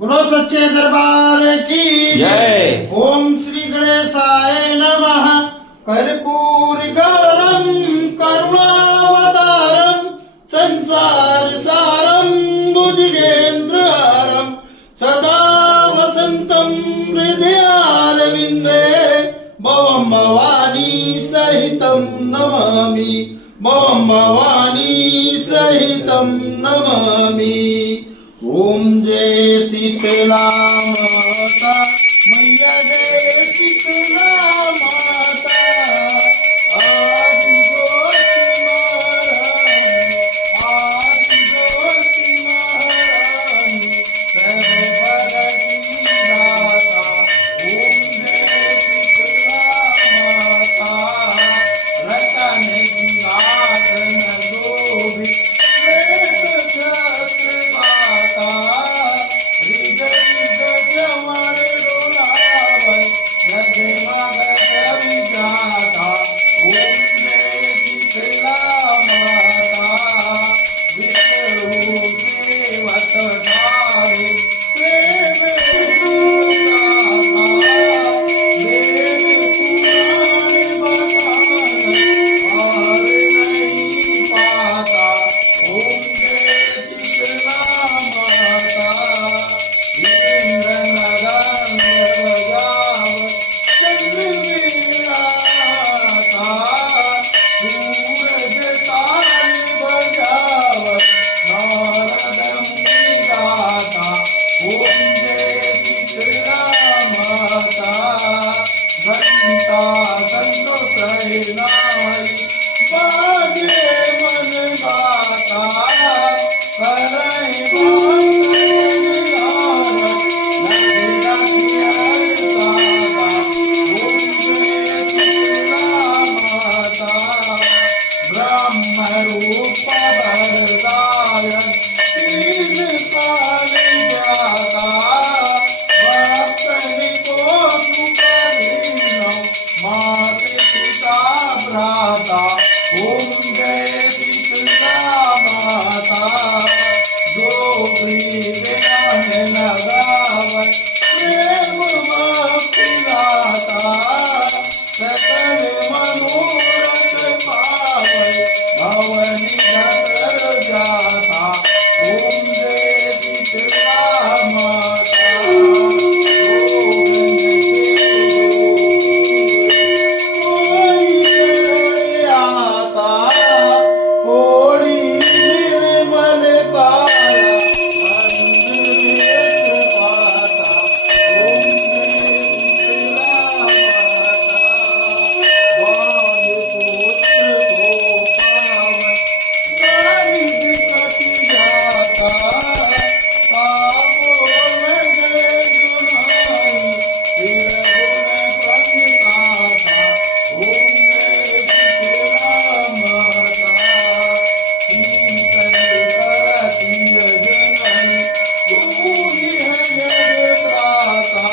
गुरु सच्चे दरबार की जय। ओम श्री गणेशाय नमः। कर्पूर गौरम करुणावतारम संसार सारम भुजगेंद्रहारम सदा वसंतम हृदयारविंदे भवम भवानी सहितं नमामि। भवम भवानी सहितं नमामि। ओम जय शीतला माता मैया जय शीतला माता। आदि ज्योति महारानी, आदि ज्योति महारानी, सर्वबल की दाता। ओम जय शीतला माता। रतन सिंहासन शोभित श्वेत छत्र माता। हृदय गजमर डोलावै जगमग विधाता। ओम जय शीतला माता। विष्णु देवत धारे प्रेम गाथा। वेद पुराण बखान पार नहीं पाता। ओम जय शीतला माता। इंद्र नगान बजावत चंद्र विराता। सूरज ताल बजावत नारद मुनि गाता। ओम जय शीतला माता। घंटा संतोष नाई बाजे मन गाता। करय बांधन लावत लग लग हरताता। ओम जय शीतला माता। ब्रह्म रूप वरदायक तीन काल जाता। भक्तन को सुख दीनो मात पिता भ्राता। ओम जय शीतला माता। जो हृदय लगावै प्रेम भक्ति गाता। सकल मनोरथ पावै भवनिधर जाता। ओम जय शीतला माता। कोई शरण आता कोड़ी निर्मल काया अंधेर पाता। ओम जय शीतला माता। वायुपुत्र को पावै दारिद्र्य कटि जाता। पापों में जय जुनाई फिर गुण पछताता। ओम जय शीतला माता। शीतल करती जननी तू ही है जगत्राता।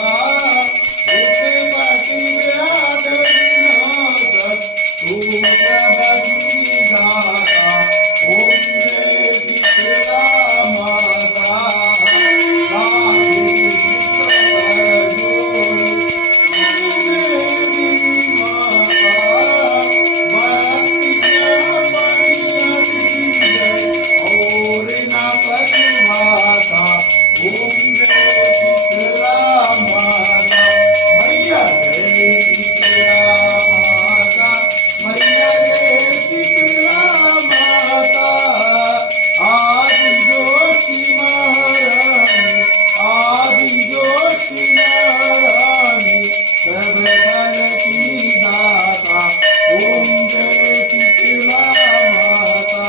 उत्पत्ति व्याध विनाशक तू प्रभु दाता। ओम जय शीतला माता। लागे चित्त कर जोड़े देवी माता। भक्ति ज्ञान जय और न भाता। ओम जय शीतला माता। मैया जय शीतला माता। मैया जय शीतला माता। आदि ज्योति महारानी, आदि ज्योति महारानी, सब फल की दाता। ओम जय शीतला माता।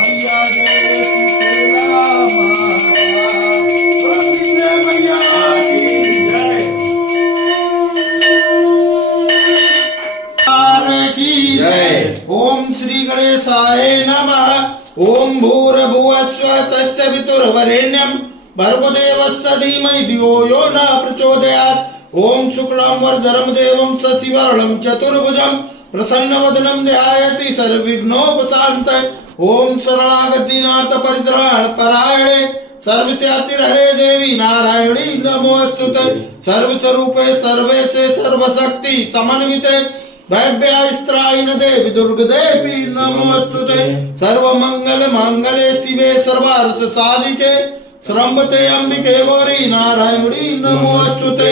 मैया जय शीतला माता। प्रसिद्ध मैया की जय। की जय। ओम श्री गणेशाय नमः। ओम भूर्भुवस्सुवः तस्य पितुर्वरेण्यं भर्गो देवस्य धीमहि धियो यो न प्रचोदयात्। ओम शुक्लां वरदं देवं शशिवर्णं चतुर्भुजं प्रसन्नवदनं ध्यायति सर्वविघ्नोपशान्तये। ओम शरणागतिनाथ परित्राण परायणे सर्वस्याति रहे देवी नारायणी नमोस्तुते सर्वस्वरूपे सर्वे से सर्वशक्ति समन्विते भव्यास्त्रायण देवी दुर्ग देवी नमोस्तुते सर्वमंगल मंगले शिवे सर्वार्थ साधिके श्रम्भते अंबिके गौरी नारायणी नमोस्तुते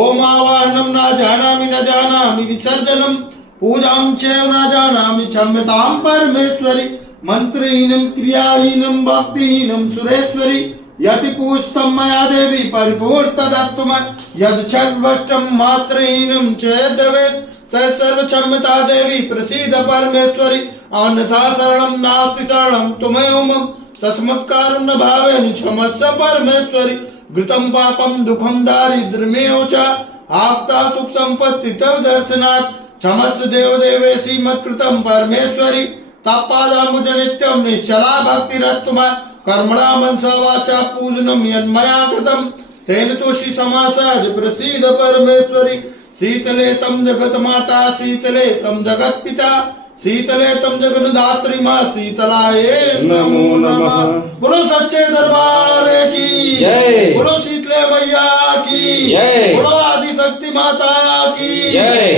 ओम आवाहनम न जानामि विसर्जनम पूजां चैव न जानामि क्षम्यतां परमेश्वरी मंत्रहीनम क्रियाहीनम भक्तिहीनम सुरेश्वरी यति पूजितं मया देवी परिपूर्ण तदस्तु मया यद छद्वष्टं मात्रहीनं चेद्भवेत् सर्व क्षम्यता देवी प्रसीद परमेश्वरी अन्यथा शरणं नास्ति शरणं त्वमेव मम तस्मत्कारुण्य भावेन क्षमस्व परमेश्वरी घृतं पापं दुःखं दारिद्र्यमेव च आप्ता सुख संपत्ति तव दर्शनात् क्षमस्व देव देवेशी मत्कृतं परमेश्वरी तत्पादाम्बुज नित्यं निश्चला भक्तिरस्तु मया कर्मणा मनसा वाचा पूजनं यन्मया कृतं तेन तुष्टि समासाद प्रसीद परमेश्वरी शीतले तम जगत माता शीतले तम जगत पिता शीतले तम जगन्धात्री माँ शीतलाये नमो नमः। बोलो सच्चे दरबार की जय, बोलो शीतले मैया की जय, बोलो आदि शक्ति माता की जय।